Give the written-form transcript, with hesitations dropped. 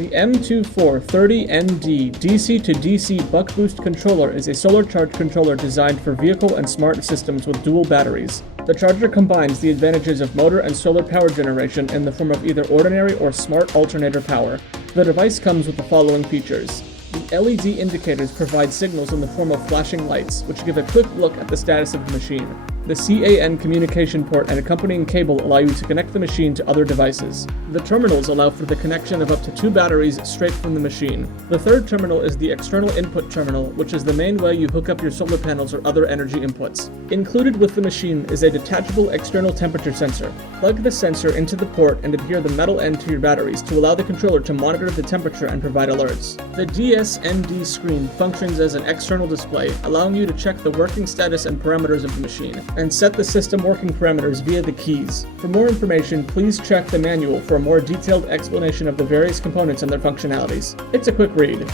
The M2430ND DC to DC buck boost controller is a solar charge controller designed for vehicle and smart systems with dual batteries. The charger combines the advantages of motor and solar power generation in the form of either ordinary or smart alternator power. The device comes with the following features. The LED indicators provide signals in the form of flashing lights, which give a quick look at the status of the machine. The CAN communication port and accompanying cable allow you to connect the machine to other devices. The terminals allow for the connection of up to 2 batteries straight from the machine. The third terminal is the external input terminal, which is the main way you hook up your solar panels or other energy inputs. Included with the machine is a detachable external temperature sensor. Plug the sensor into the port and adhere the metal end to your batteries to allow the controller to monitor the temperature and provide alerts. The DSND screen functions as an external display, allowing you to check the working status and parameters of the machine, and set the system working parameters via the keys. For more information, please check the manual for a more detailed explanation of the various components and their functionalities. It's a quick read.